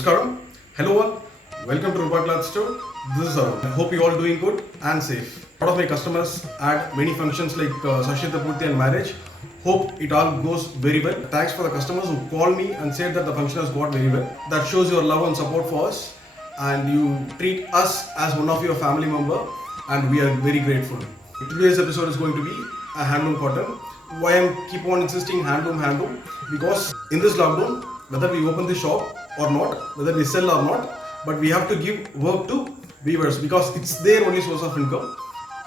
Namaskaram. Hello all. Welcome to Rupa Cloth Store. This is Arun. I hope you all doing good and safe. A lot of my customers had many functions like Sashita Purti and marriage. Hope it all goes very well. Thanks for the customers who called me and said that the function has got very well. That shows your love and support for us, and you treat us as one of your family member, and we are very grateful. Today's episode is going to be a handloom cotton. Why I keep on insisting handloom? Because in this lockdown, whether we open the shop or not, whether we sell or not, but we have to give work to weavers because it's their only source of income.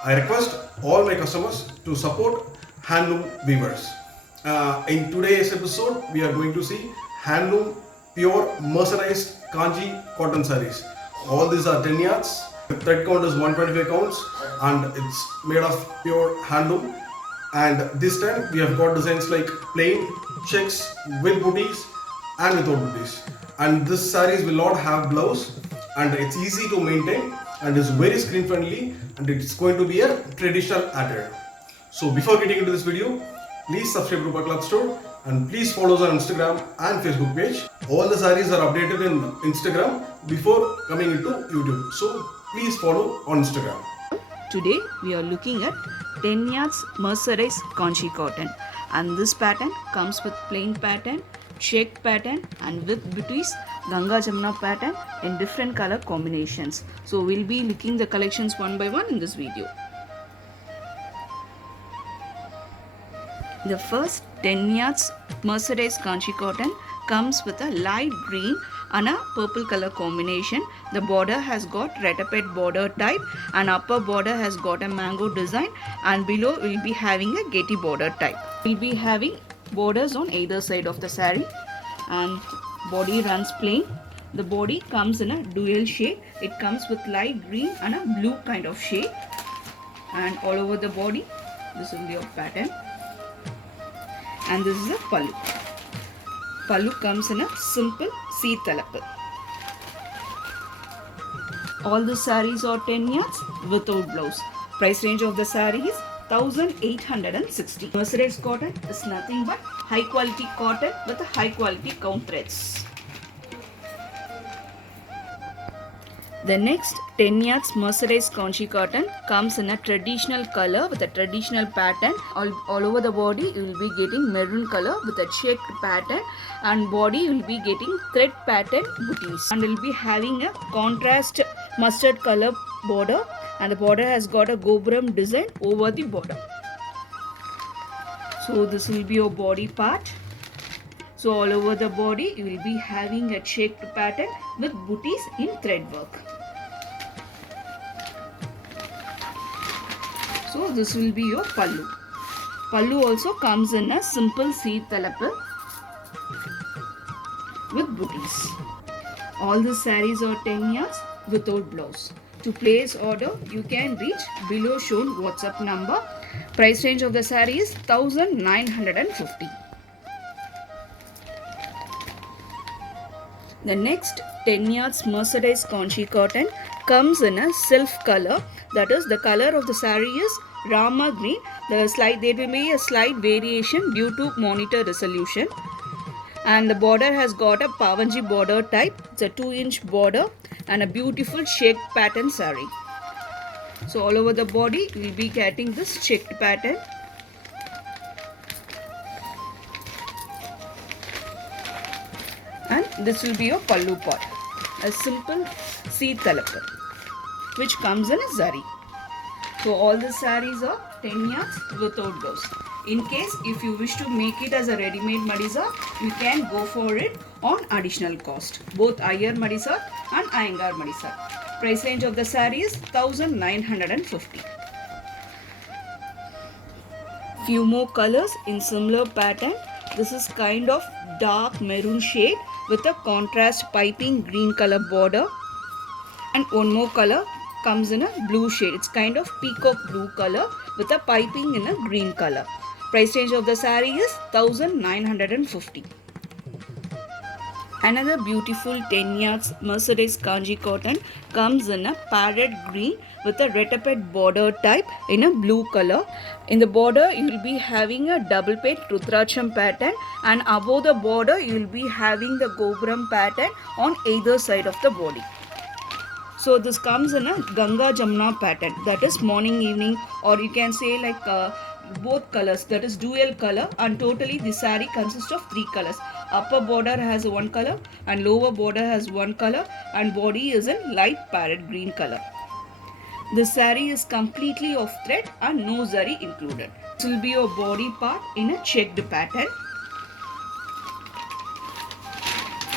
I request all my customers to support handloom weavers. In today's episode, we are going to see handloom pure mercerized kanji cotton sarees. All these are 10 yards. The thread count is 125 counts and it's made of pure handloom. And this time we have got designs like plain, checks, with booties and without booties. And this sarees will not have blouse and it's easy to maintain and is very screen friendly and it's going to be a traditional attire. So before getting into this video, please subscribe to Rupa Cloth Store and please follow us on Instagram and Facebook page. All the sarees are updated in Instagram before coming into YouTube. So please follow on Instagram. Today we are looking at 10 yards mercerized kanchi cotton, and this pattern comes with plain pattern, check pattern and with booties Ganga Jamuna pattern in different color combinations. So we'll be looking the collections one by one in this video. The first 10 yards mercerized kanchi cotton comes with a light green and a purple color combination. The border has got ratapet border type and upper border has got a mango design and below will be having a getty border type. We'll be having borders on either side of the saree and body runs plain. The body comes in a dual shade. It comes with light green and a blue kind of shade, and all over the body this will be your pattern. And this is a pallu. Pallu comes in a simple seed talappa. All the sarees are 10 yards without blouse. Price range of the saree is 1860. Mercerized cotton is nothing but high quality cotton with a high quality count threads. The next 10 yards mercerized kanchi cotton comes in a traditional color with a traditional pattern. All over the body you will be getting maroon color with a checked pattern, and body you will be getting thread pattern booties, and will be having a contrast mustard color border, and the border has got a gopuram design over the border. So this will be your body part. So all over the body you will be having a checked pattern with booties in thread work. So this will be your pallu. Pallu also comes in a simple seed talappa with booties. All the sarees are 10 yards without blouse. To place order, you can reach below shown WhatsApp number. Price range of the saree is 1950. The next 10 yards mercerized kanchi cotton comes in a self color, that is the color of the saree is Rama green. There will be a slight variation due to monitor resolution, and the border has got a Pavanji border type. It's a 2-inch border and a beautiful checked pattern saree. So all over the body you will be getting this checked pattern. And this will be your pallu part, a simple seed talappa which comes in a zari. So all the sarees are 10 yards without blouse. In case if you wish to make it as a ready-made madisa, you can go for it on additional cost, both Iyer madisa and Iyengar madisa. Price range of the saree is 1950. Few more colors in similar pattern. This is kind of dark maroon shade with a contrast piping green color border, and one more color comes in a blue shade. It's kind of peacock blue color with a piping in a green color. Price range of the saree is 1950. Another beautiful 10 yards Mercedes Kanji cotton comes in a parrot green with a retapet border type in a blue color. In the border, you will be having a double page Rudracham pattern, and above the border, you will be having the Gopuram pattern on either side of the body. So this comes in a Ganga Jamna pattern, that is morning, evening, or you can say like both colors, that is dual color, and totally the saree consists of 3 colors. Upper border has one color and lower border has one color, and body is in light parrot green color. The saree is completely of thread and no zari included. This will be your body part in a checked pattern.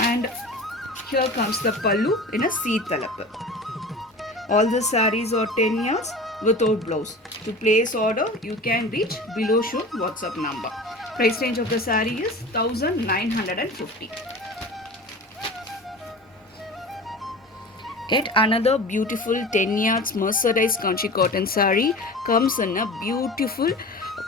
And here comes the pallu in a seed talap. All the sarees are 10 yards without blouse. To place order, you can reach below shown WhatsApp number. Price range of the saree is 1950. Yet another beautiful 10 yards mercerized Kanchi cotton saree comes in a beautiful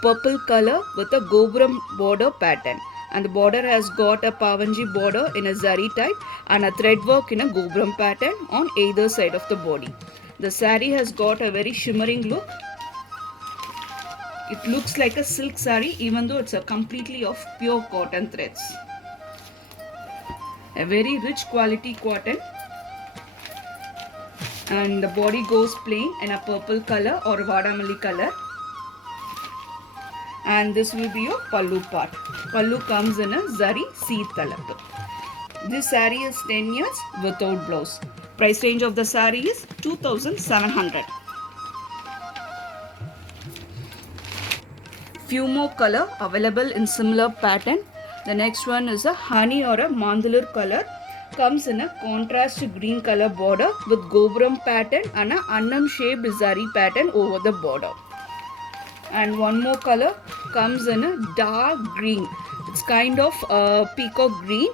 purple color with a Gopuram border pattern. And the border has got a Pavanji border in a zari type and a thread work in a Gopuram pattern on either side of the body. The saree has got a very shimmering look. It looks like a silk saree even though it's a completely of pure cotton threads. A very rich quality cotton. And the body goes plain in a purple color or vadamalli color. And this will be your pallu part. Pallu comes in a zari seed talap. This saree is 10 yards without blouse. Price range of the saree is 2700. Few more color available in similar pattern. The next one is a honey or a mandalur color. Comes in a contrast green color border with Gopuram pattern and a annam shaped zari pattern over the border. And one more color comes in a dark green. It's kind of peacock green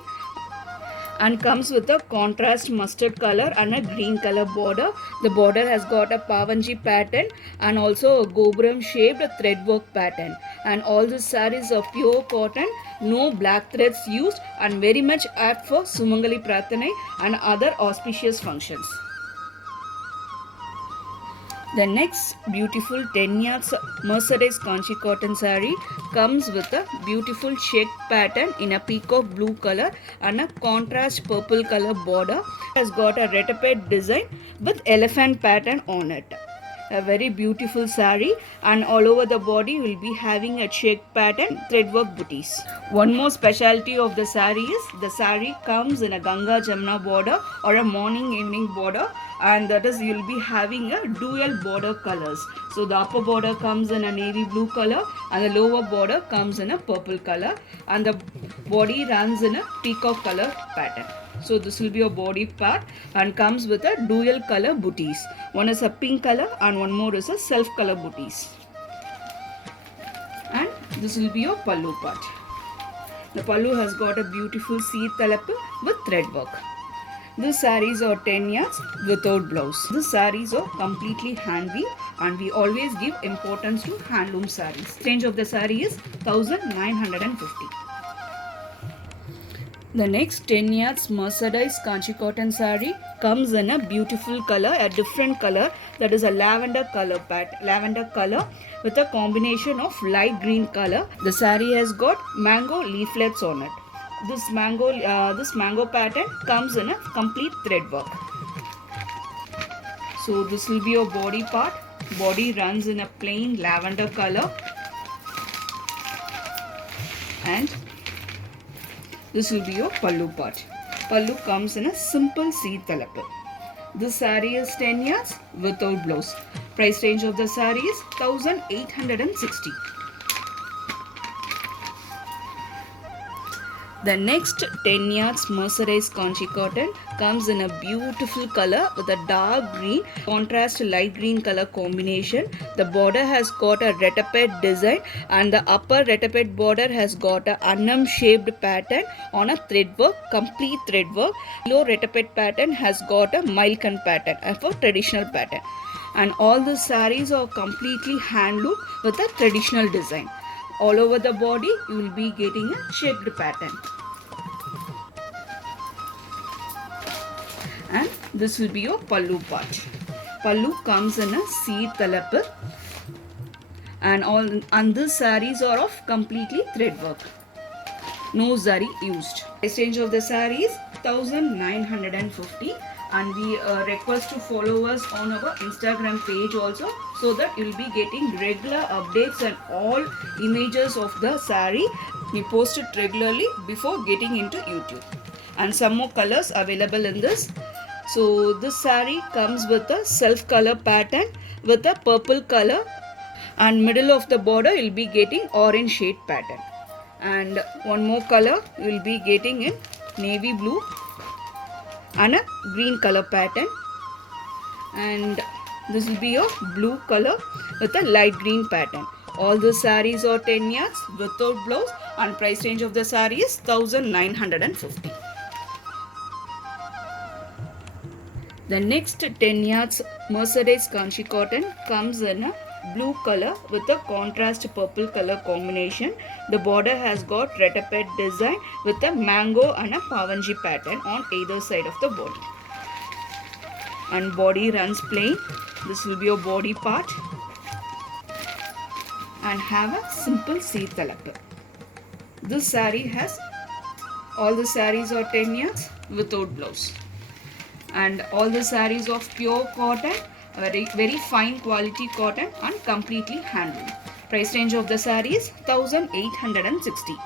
and comes with a contrast mustard color and a green color border. The border has got a Pavanji pattern and also a Gopuram shaped thread work pattern. And all the sarees are pure cotton, no black threads used, and very much apt for Sumangali Prathanai and other auspicious functions. The next beautiful 10 yards Mercedes Kanchi cotton saree comes with a beautiful check pattern in a peacock blue color and a contrast purple color border. It has got a retapet design with elephant pattern on it. A very beautiful saree, and all over the body will be having a check pattern threadwork booties. One more specialty of the saree is the saree comes in a Ganga Jamna border or a morning evening border, and that is you will be having a dual border colors. So the upper border comes in a navy blue color and the lower border comes in a purple color, and the body runs in a peacock color pattern. So this will be your body part and comes with a dual color booties. One is a pink color and one more is a self color booties. And this will be your pallu part. The pallu has got a beautiful seed talap with thread work. These sarees are 10 yards without blouse. These sarees are completely hand weave, and we always give importance to handloom sarees. Range of the saree is 1950. The next 10 yards Mercedes Kanchi cotton saree comes in a beautiful color, a different color, that is a lavender color with a combination of light green color. The saree has got mango leaflets on it. This mango pattern comes in a complete thread work. So this will be your body part. Body runs in a plain lavender color, and this will be your pallu part. Pallu comes in a simple seed talap. This saree is 10 yards without blouse. Price range of the saree is 1860. The next 10 yards Mercedes Kanchi cotton comes in a beautiful color with a dark green contrast light green color combination. The border has got a retapet design, and the upper retapet border has got a annam shaped pattern on a thread work, complete thread work. Below retapet pattern has got a Mailkan pattern, a traditional pattern. And all the sarees are completely handloom with a traditional design. All over the body you will be getting a checked pattern. and this will be your pallu part. Pallu comes in a seed talappu, and these sarees are of completely thread work. No zari used. Price range of the saree is 1950, and we request to follow us on our Instagram page also, so that you will be getting regular updates and all images of the saree. We post it regularly before getting into YouTube. And some more colors available in this. So this saree comes with a self color pattern with a purple color, and middle of the border you'll be getting orange shade pattern, and one more color you will be getting in navy blue and a green color pattern, and this will be your blue color with a light green pattern. All the sarees are 10 yards without blouse, and price range of the saree is 1950. The next 10 yards Mercedes Kanchi cotton comes in a blue color with a contrast purple color combination. The border has got retapet design with a mango and a pavanji pattern on either side of the body. And body runs plain. This will be your body part, and have a simple seed talappu. This saree has, all the sarees are 10 yards without blouse, and all the sarees of pure cotton, very fine quality cotton, and completely handloom. Price range of the saree is 1860.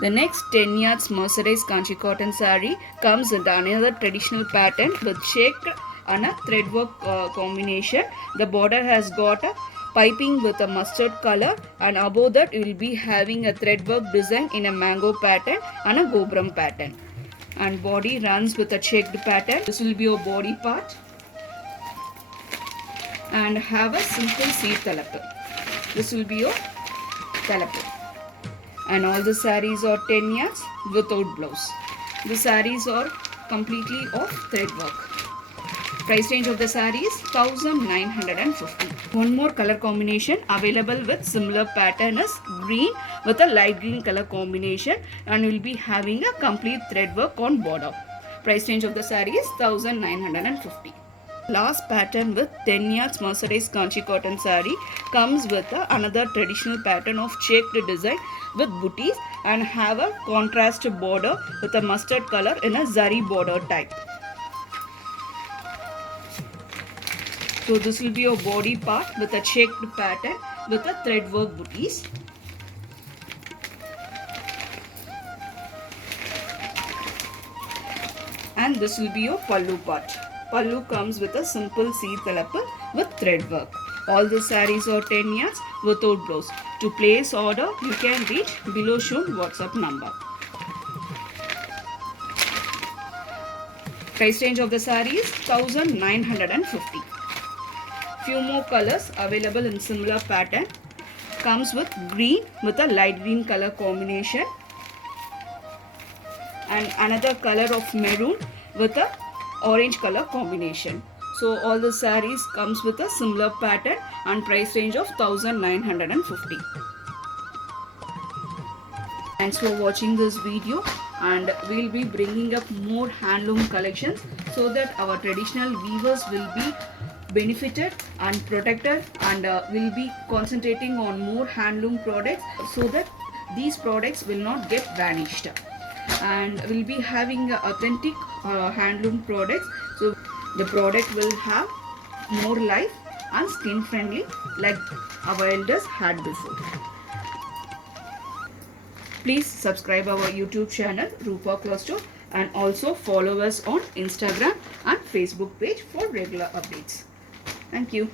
The next 10 yards Mercedes Kanchi cotton saree comes with another traditional pattern with checked and a threadwork combination. The border has got a piping with a mustard color, and above that you will be having a threadwork design in a mango pattern and a gobram pattern. And body runs with a checked pattern. This will be your body part, and have a simple seed talappu. This will be your talappu, and all the sarees are 10 yards without blouse. The sarees are completely of thread work. Price range of the saree is 1950. One more color combination available with similar pattern is green with a light green color combination, and will be having a complete thread work on border. Price range of the saree is 1950. Last pattern with 10 yards Mercedes Kanchi cotton saree comes with another traditional pattern of checked design with booties, and have a contrast border with a mustard color in a zari border type. So this will be your body part with a checked pattern with a thread work booties. And this will be your pallu part. Pallu comes with a simple seed talappu with thread work. All the sarees are 10 yards without blouse. To place order, you can reach below shown WhatsApp number. Price range of the saree is 1950. Few more colors available in similar pattern. Comes with green with a light green color combination, and another color of maroon with a orange color combination. So all the sarees comes with a similar pattern, and price range of 1950. Thanks for watching this video, and we'll be bringing up more handloom collections so that our traditional weavers will be benefited and protected, and will be concentrating on more handloom products so that these products will not get vanished, and we'll be having authentic handloom products, so the product will have more life and skin friendly like our elders had before. Please subscribe our YouTube channel Rupa Cloth Store, and also follow us on Instagram and Facebook page for regular updates. Thank you.